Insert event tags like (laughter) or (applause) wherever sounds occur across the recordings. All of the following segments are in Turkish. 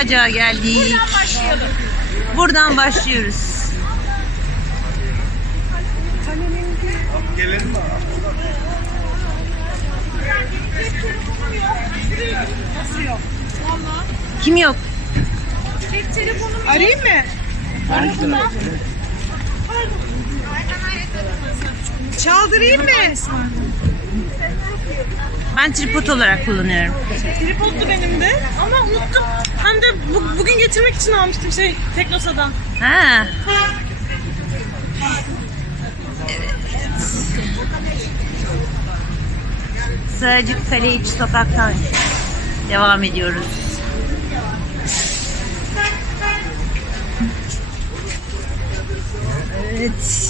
Sağcağa geldik. Başlayalım. Buradan başlıyoruz. Gelelim? Nasıl yok? Valla. Kim yok? Tek telefonum Arayayım mı? Çaldırayım mı? Ben tripod olarak kullanıyorum. Tripodlu benim de ama unuttum. Hem de bu- bugün getirmek için almıştım şey Teknosa'dan. Ha. Sığacık Kale İç Sokak'tan devam ediyoruz. Evet.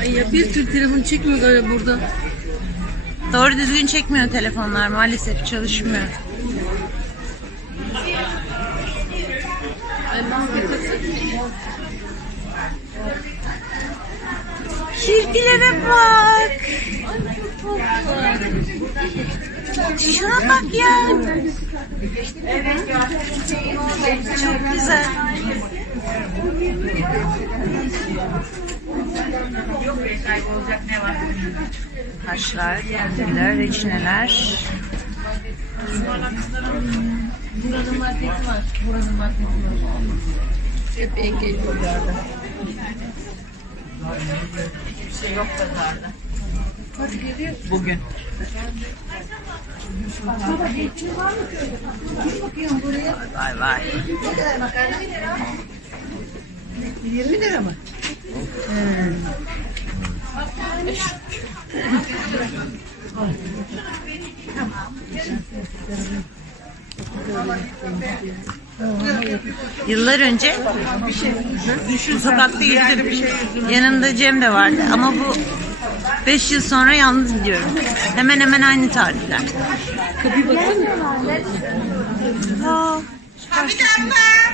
Ay ya bir tür telefon çekmiyor galiba burada. Doğru düzgün çekmiyor telefonlar maalesef çalışmıyor. Kirpilere bak. Şuna bak ya. Çok güzel. Taşlar, kendiler, reçineler. Buranın marketi var. Buranın marketi var. Hep engel yollarda. Bugün. Vay vay. 20 lira mı? Yıllar önce bu sokakta yürüdüm. Yanımda Cem de vardı ama bu 5 yıl sonra yalnız gidiyorum. Hemen hemen aynı tarihler. Kapıyı baksana. Aa, Hamide abla.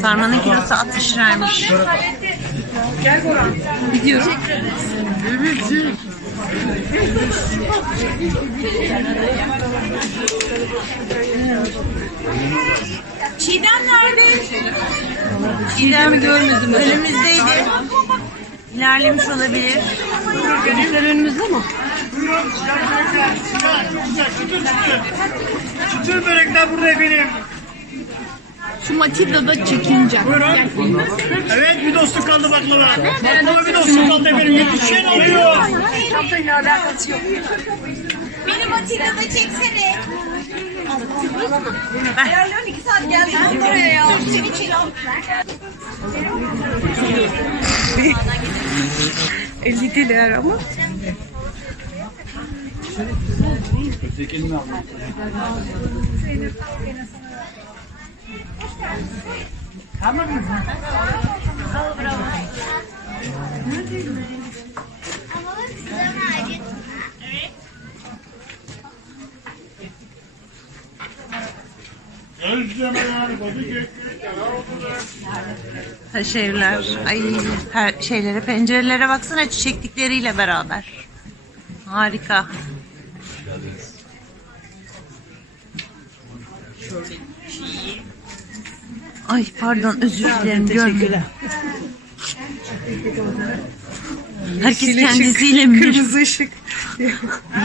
Sarmanın kilosu 60 liraymış. Gidiyorum. Çiğdem nerede? Çiğdem görmedim. Önümüzdeydi. İlerlemiş olabilir. Çocuklar önümüzde mi? Çıtır börekler burada efendim. Şu Matilda'da çekince. Buyurun. Evet bir dostluk kaldı baklava. Baklava bir dostluk kaldı efendim. Yetişen oluyor. Beni Matilda'da çeksene. Ayarlıyorum iki saat geldim oraya ya. Seni çek. 50 lira ama. Taş evler. Ay her şeylere, pencerelere baksana çiçeklikleriyle beraber. Harika. Ay pardon özür dilerim görmedim. Herkes kendisiyle mi? Kırmızı ışık.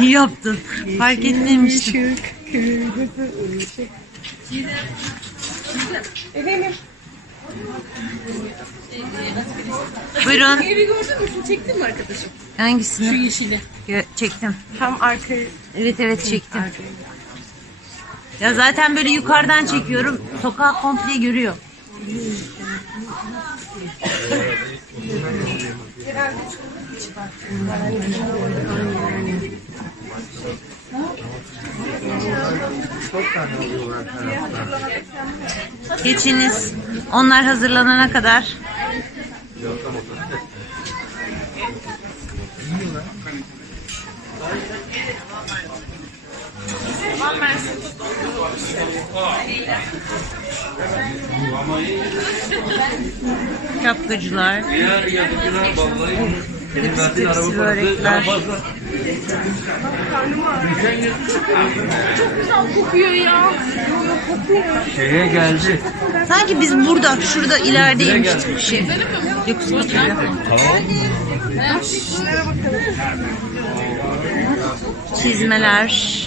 İyi yaptın. Fark etmemiştim. Işık. Kırmızı ışık. Efendim. Buyurun. Evi gördün mü? Şunu çektin mi arkadaşım? Şu Hangisini? yeşili. Gö- çektim. Tam arkaya. Evet evet çektim. Ya zaten böyle yukarıdan çekiyorum. Sokağı komple görüyor. Geçiniz. Onlar hazırlanana kadar. Şapkacılar. Diğer yazıcılar vallahi benim Tepsi börekler. daha fazla. Kokuyor ya. Şeye geldi. Sanki biz burada, şurada ilerideymiştik bir şey. Yokusu geçiyor. Çizmeler,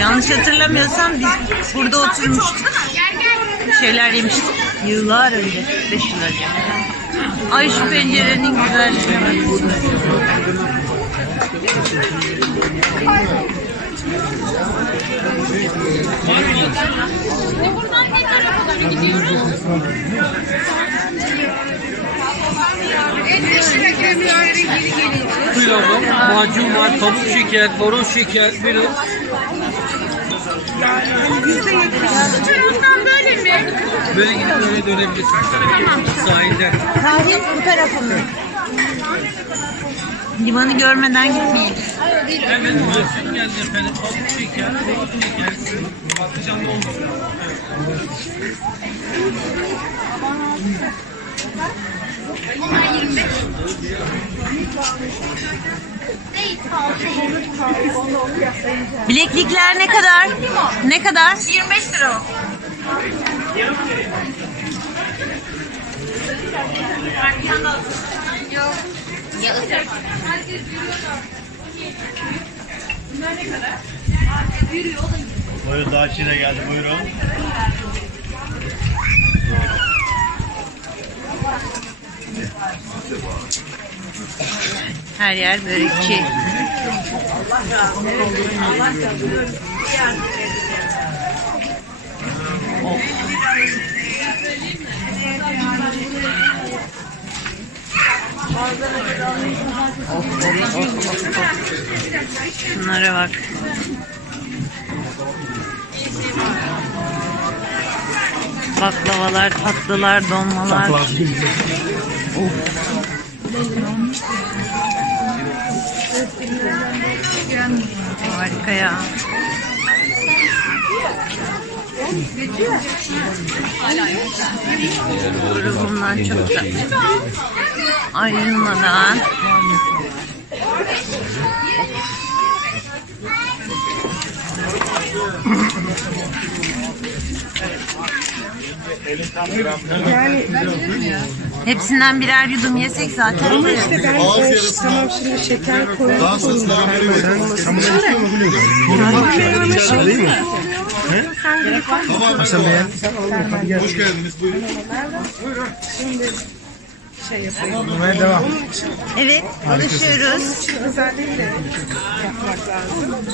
Yanlış hatırlamıyorsam biz burada oturmuştuk. Şeyler yemiştik. Yıllar önce. Beş yıl önce. Ay şu pencerenin güzelliğine bak. Buradan ne tarafa gidiyoruz? Pilavı, macun var, pamuk şeker, horoz şeker, biri. Bu taraftan böyle mi? Böyle gidip öyle dönebilirsin. Sahilden. Sahil bu tarafı mı? Limanı görmeden gitmeyelim. Hemen macun geldi efendim. Pamuk şeker, horoz şeker, patlıcanlı oldu. Bileklikler ne kadar? Ne kadar? 25 lira o. Buyurun daha içine geldi buyurun. Her yer börekçi. Şunlara bak. Baklavalar, tatlılar, dolmalar. Harika ya. Grubumdan çok da ayrılmadan hepsinden birer yudum yesek zaten. Ama işte ben e, tamam şimdi şeker koyup koyayım. Hoş geldiniz. Buyurun. Şey yapayım. Evet, alışıyoruz. Özellikle yapmak lazım.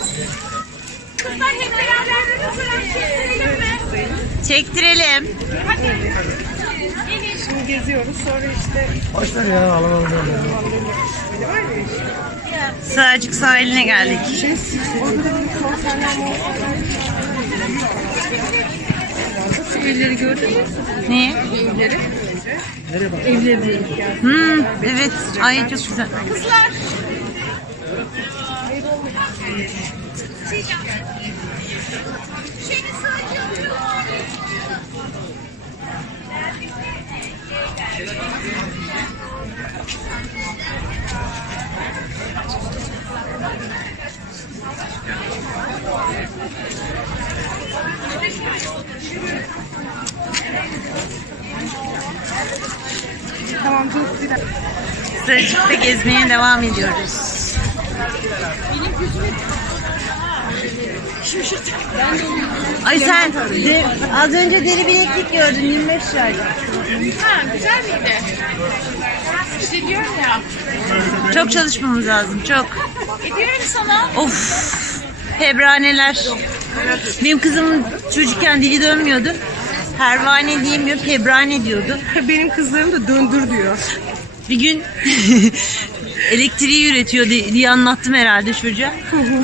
Kızlar hep beraber bir fotoğraf çekelim mi? Çektirelim. Şimdi geziyoruz sonra işte Sığacık sahiline geldik. evleri gördün mü? Niye? Evleri. Hmm, evet. Ay çok güzel. Kızlar. Tamam dur bir dakika. Sarıcık'ta gezmeye devam ediyoruz. Ay sen de, az önce deri bileklik gördün 25 liraydı. Ha güzel miydi? İşte diyorum ya. Çok çalışmamız lazım çok. Ediyorum sana. Of pebraneler. Benim kızım çocukken dili dönmüyordu. Pervane diyemiyor, pebrane diyordu. Benim kızlarım da döndür diyor. Bir gün elektriği üretiyor di- diye anlattım herhalde çocuğa.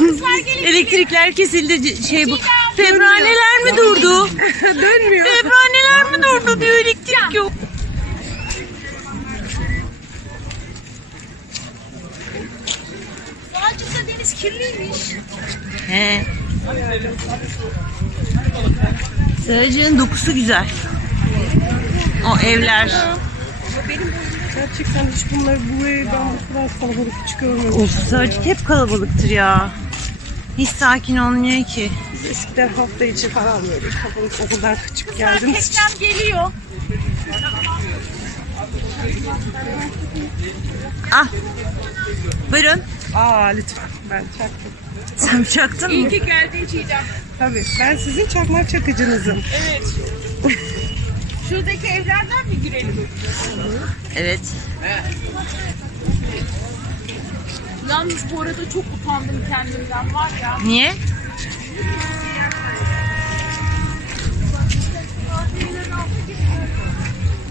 (laughs) Elektrikler kesildi şey bu. Febraneler mi durdu? (laughs) Dönmüyor. Febraneler mi durdu diyor elektrik yok. Sağcıkta deniz kirliymiş. He. Sığacığın dokusu güzel. O evler. Gerçekten hiç bunları buraya ben bu kadar kalabalık hiç görmedim. Of hep kalabalıktır ya. Hiç sakin olmuyor ki. Biz eskiden hafta içi falan böyle kalabalık okullar çıkıp geldim. Teknem geliyor. Ah. Buyurun. Aa lütfen ben çaktım. Sen çaktın mı? ki geldin Çiğdem. Tabii ben sizin çakmak çakıcınızım. Evet. (laughs) Şuradaki evlerden mi girelim? Evet. Yalnız bu arada çok utandım kendimden var ya. Niye?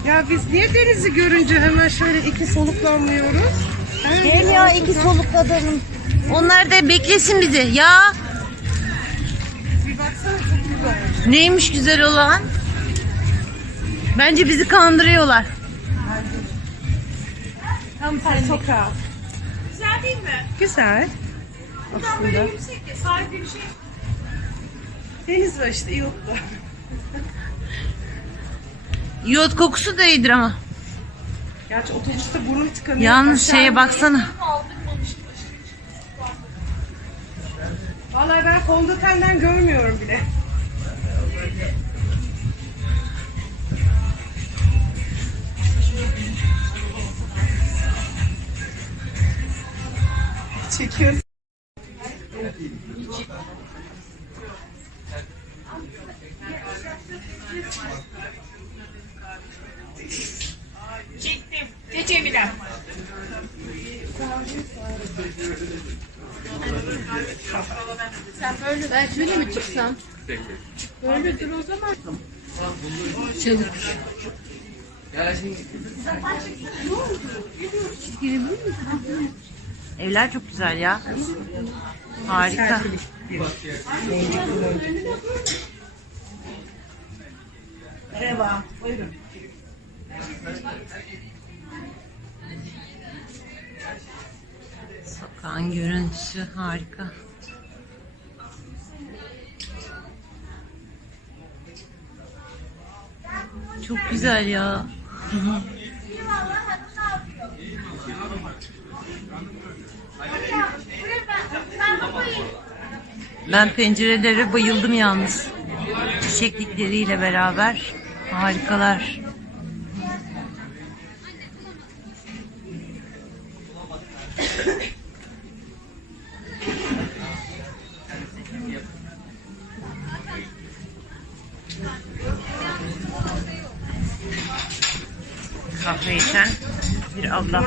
Ya biz niye denizi görünce hemen şöyle iki soluklanmıyoruz? Hem ya iki solukladanım. Onlar da beklesin bizi. Ya Bir baksana çok güzel. neymiş güzel olan? Bence bizi kandırıyorlar. Tam sen sokağa. Güzel değil mi? Güzel. Buradan böyle yüksek ya. Sahilde bir şey. Deniz var işte yoktu. Yot kokusu da iyidir ama. Gerçi otobüste burnum tıkanıyor. Yalnız şeye baksana. Vallahi ben fondötenden görmüyorum bile. Çekiyoruz. Çektim. Geç Emine. Sen böyle ben şöyle mi çıksam? Böyle dur o zaman. Çabuk. Evler çok güzel ya. Harika. Merhaba. Buyurun. Sokağın görüntüsü harika. Çok güzel ya. (laughs) Ben pencerelere bayıldım yalnız. Çiçeklikleriyle beraber harikalar. Kahve içen bir abla.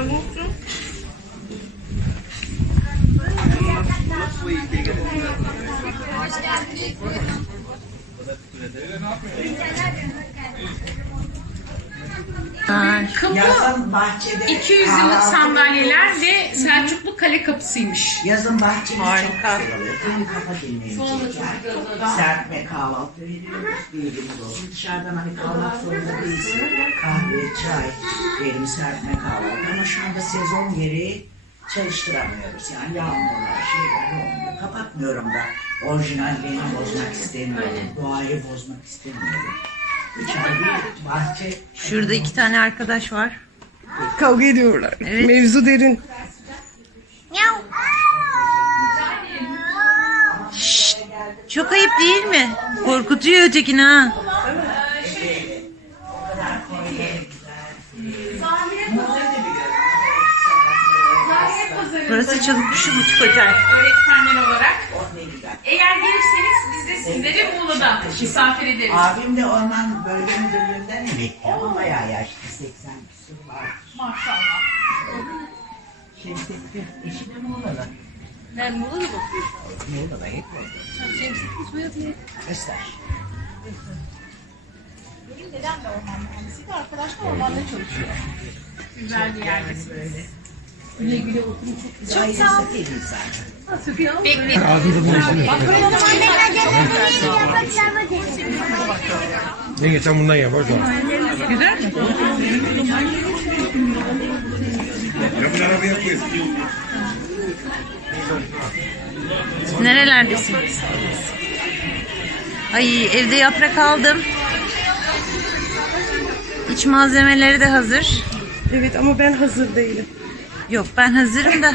Ha, Yazın bahçede 200 yıllık kahvaltı sandalyeler ve Selçuklu kale kapısıymış. Yazın bahçemiz Harika. çok güzel oluyor. Tam kafa dinleyecek. Serpme kahvaltı veriyoruz. Bilginiz olsun. Dışarıdan hani kalmak zorunda değilsin. Kahve, çay, verim serpme kahvaltı. Ama şu anda sezon gereği çalıştıramıyoruz. Yani yağmurlar, şeyler olmuyor. Kapatmıyorum da. Orijinalliğini bozmak istemiyorum. Doğayı bozmak istemiyorum. Üç ay bir bahçe şurada iki tane arkadaş var. Kavga ediyorlar. Evet. Mevzu derin. Çok ayıp değil mi? Korkutuyor ötekini ha. Burası Çalıkuşu Butik Otel. Öğretmenler olarak. Eğer gelirseniz biz de sizleri Muğla'da misafir ederiz. Abim de orman bölge müdürlüğünden emekli ama bayağı yaşlı 80 küsur var. Maşallah. Şemsettin eşi de Muğla'da. Ben Muğla'da bakıyorum. Muğla'da hep oldu. Şemsettin soyadı ne? Göster. Benim dedem de orman mühendisiydi. Arkadaş da ormanda çalışıyor. Güzel bir yerdesiniz. Güle güle oturun çok güzel. Çok sağ ol. Hanım. Bekleyin. Yenge sen bundan yap hocam. Güzel mi? Ya bunu arabaya koy. Nerelerdesin? Ay evde yaprak aldım. İç malzemeleri de hazır. Evet ama ben hazır değilim. Yok ben hazırım da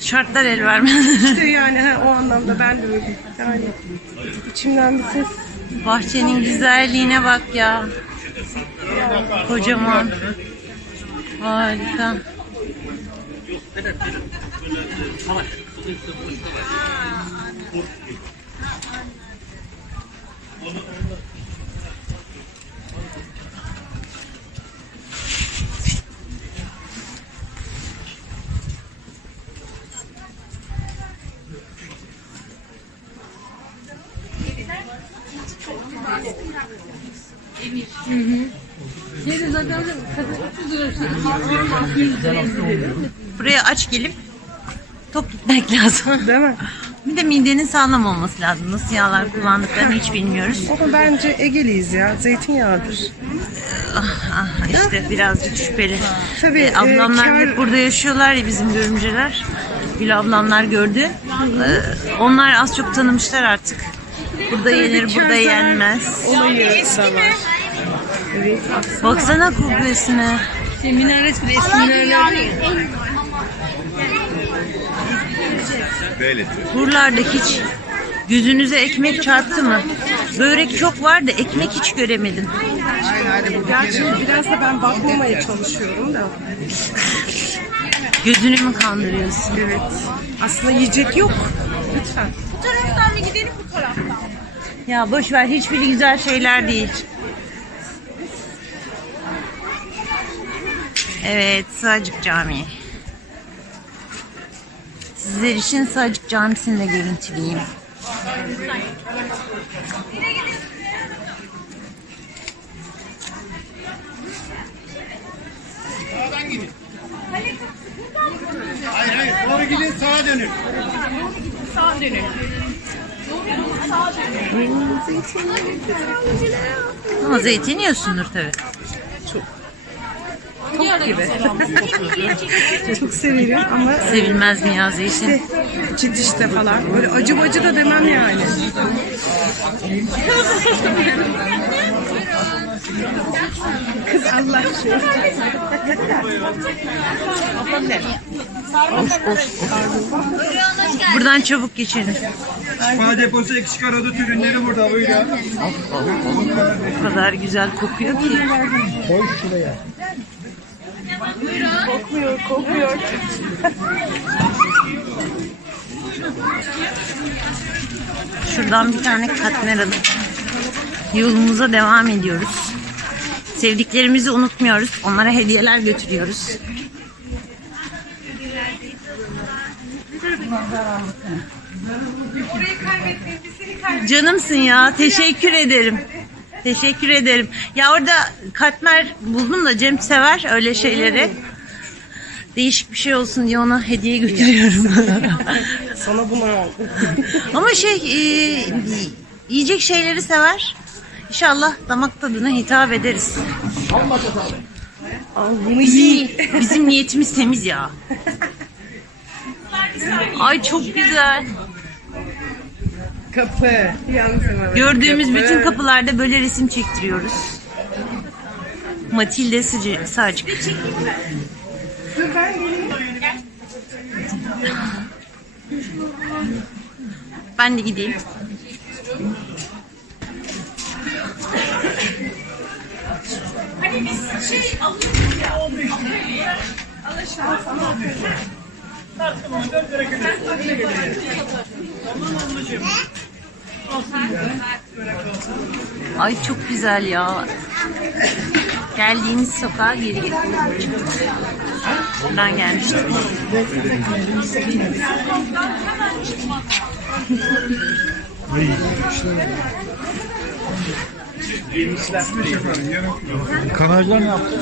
şartlar el vermez. İşte yani ha, o anlamda ben de öyle. Yani içimden bir ses Bahçenin güzelliğine bak ya. Kocaman. Harika. Şeyde 200 lira indirelim. Buraya aç gelip tok gitmek (laughs) lazım. değil mi? Bir de midenin sağlam olması lazım. Nasıl yağlar kullandıklarını hiç bilmiyoruz. Ama bence Egeliyiz ya. Zeytinyağıdır. Ah, işte birazcık şüpheli. Tabii, Ee, ablamlar e, kar- hep burada yaşıyorlar ya bizim görümceler. Gül ablamlar gördü. Ee, onlar az çok tanımışlar artık. Burada yenir, burada yenmez. Olayı da var. Baksana kubbesine. Şey minaresi bile eski minareler değil. Böyle. Buralarda hiç gözünüze ekmek çarptı mı? Börek çok var da ekmek hiç göremedim. Gerçi biraz da ben bakmamaya çalışıyorum da. Gözünü mü kandırıyorsun? Evet. Aslında yiyecek yok. Lütfen. Bu taraftan mı gidelim bu taraftan mı? Ya boş ver hiçbiri güzel şeyler değil. Evet Sığacık Camii. Sizler için Sığacık Camisi'ni de görüntüleyeyim. Hayır hayır. Doğru gidin. Sağa dönün. Sağa dönün. Ama zeytin yiyorsundur tabii. (laughs) Çok severim ama Sevilmez mi ya zeytin? çitişte falan. Böyle acı acı da demem yani. Kız Allah aşkına. Buradan çabuk geçelim. Şifa deposu eksik arada ürünleri burada buyurun. O kadar güzel kokuyor ki. Kokuyor, kokuyor. Şuradan bir tane katmer alıp yolumuza devam ediyoruz. Sevdiklerimizi unutmuyoruz. Onlara hediyeler götürüyoruz. Canımsın ya. Teşekkür ederim. Teşekkür ederim. Ya orada katmer buldum da Cem sever öyle şeyleri. Değişik bir şey olsun diye ona hediye götürüyorum. (laughs) Sana bunu aldım. (laughs) Ama şey e, yiyecek şeyleri sever. İnşallah damak tadına hitap ederiz. Al bunu Bizim, bizim niyetimiz temiz ya. (laughs) Ay çok güzel. Kapı. Yalnız. Gördüğümüz Kapı. bütün kapılarda böyle resim çektiriyoruz. Matilde Sıcı, Sacık. Dur ben de gideyim. Ay çok güzel ya. Geldiğimiz sokağa geri getiriyoruz. Buradan gelmiştik. Kanalcılar ne yaptı?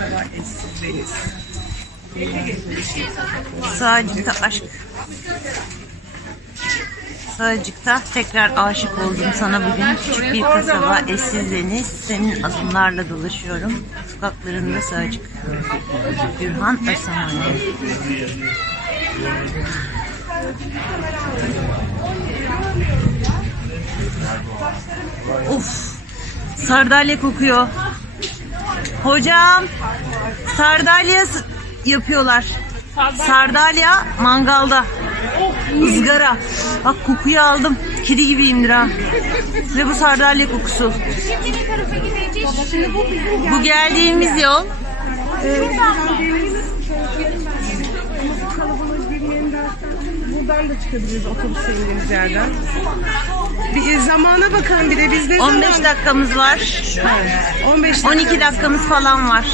Evet. Sağcıkta aşk. Sağcıkta tekrar aşık oldum sana bugün. Küçük bir kasaba, eşsiz deniz. Senin adımlarla dolaşıyorum. Sokaklarında Sağcık. Gürhan Özsamani. Of. Sardalya kokuyor. Hocam sardalya yapıyorlar. Sardalya mangalda. ızgara. Bak kokuyu aldım. Kedi gibiyimdir ha. Ve bu sardalya kokusu. Bu geldiğimiz yol. Dersen buradan da çıkabiliriz otobüse indiğimiz yerden. Bir zamana bakalım bir de biz ne 15 zaman? dakikamız var. 15 dakika. 12 dakikamız falan var.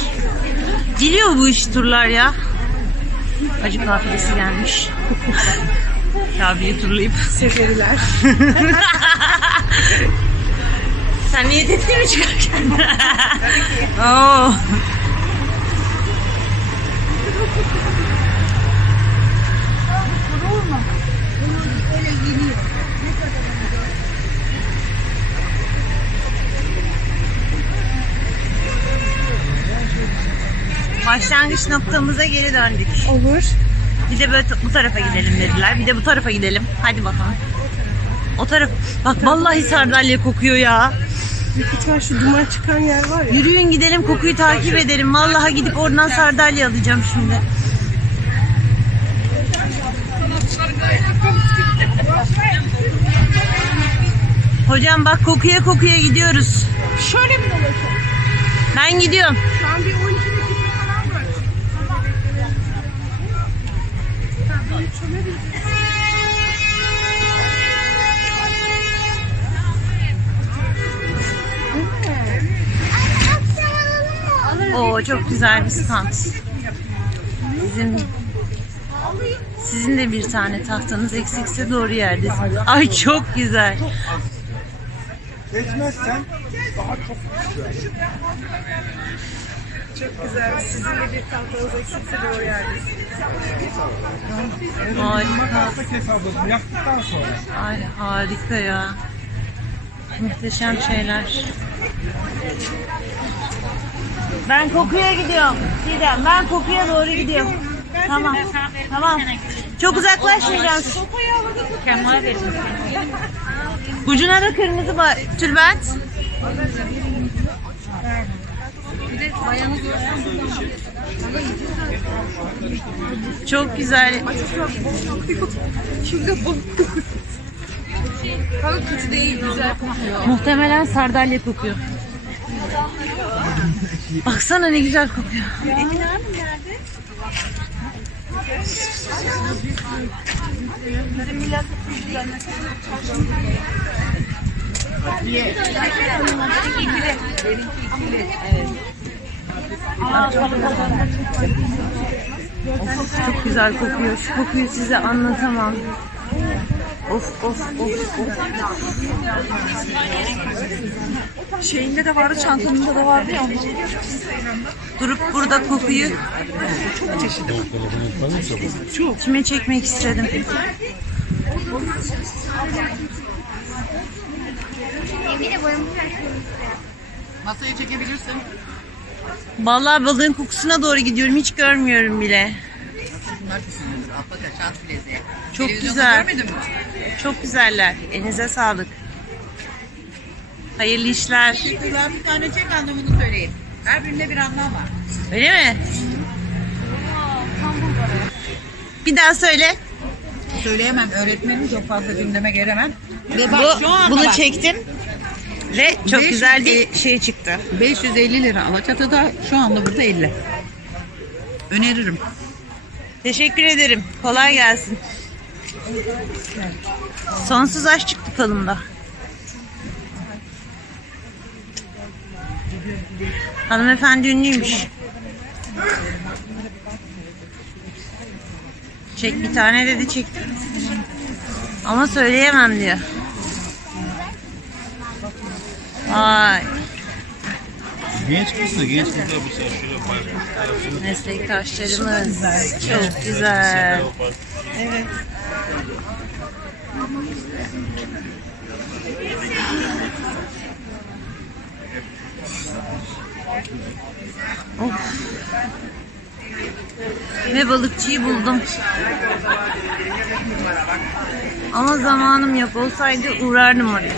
Biliyor bu iş turlar ya. Acı kafilesi gelmiş. (laughs) Kabe'yi turlayıp. Seferiler. (laughs) Sen niyet ettin mi çıkarken? (laughs) Oo. Başlangıç noktamıza geri döndük. Olur. Bir de böyle bu tarafa gidelim dediler. Bir de bu tarafa gidelim. Hadi bakalım. O taraf. Bak vallahi sardalya kokuyor ya. Lütfen şu duman çıkan yer var ya. Yürüyün gidelim kokuyu takip edelim. Vallahi gidip oradan sardalya alacağım şimdi. Hocam bak kokuya kokuya gidiyoruz. Şöyle bir dolaşalım. Ben gidiyorum. Oo çok güzel bir stand. Bizim sizin de bir tane tahtanız eksikse doğru yerdesiniz. Ay çok güzel. Geçmezsen Çok güzel. Sizin de bir tahtanız eksikse doğru yerdesin. Harika. yaptıktan sonra. Ay harika ya. Muhteşem şeyler. Ben kokuya gidiyorum. Didem ben kokuya doğru gidiyorum. Tamam. Tamam. Çok uzaklaşmayacağım. Ucuna da kırmızı ba- tülbent. Çok güzel. Kötü değil, güzel kokuyor. Muhtemelen sardalya kokuyor. Baksana ne güzel kokuyor. Of, çok güzel kokuyor. Şu kokuyu size anlatamam. Of of of of. Şeyinde de vardı, çantamında da vardı ya. Durup burada kokuyu içime çekmek istedim. Masayı çekebilirsin. Vallahi balığın kokusuna doğru gidiyorum. Hiç görmüyorum bile. Çok güzel. Çok güzeller. Elinize sağlık. Hayırlı işler. Teşekkürler. Bir tane çek anlamını söyleyeyim. Her birinde bir anlam var. Öyle mi? Bir daha söyle. Söyleyemem. Öğretmenim çok fazla gündeme gelemem. Ve Bu, bak şu anda bunu bak, çektim. Ve çok Beş güzel yüz bir şey çıktı. 550 lira Alaçatı'da şu anda burada 50. Öneririm. Teşekkür ederim. Kolay gelsin. Sonsuz aşk çıktı kolumda. Hanımefendi ünlüymüş. Çek bir tane dedi çektim. Ama söyleyemem diyor. Vay. Genç kız da genç kız da bu paylaşmış. Meslektaşlarımız. Çok güzel. Evet. Of. Ve balıkçıyı buldum. Ama zamanım yok. Olsaydı uğrardım oraya.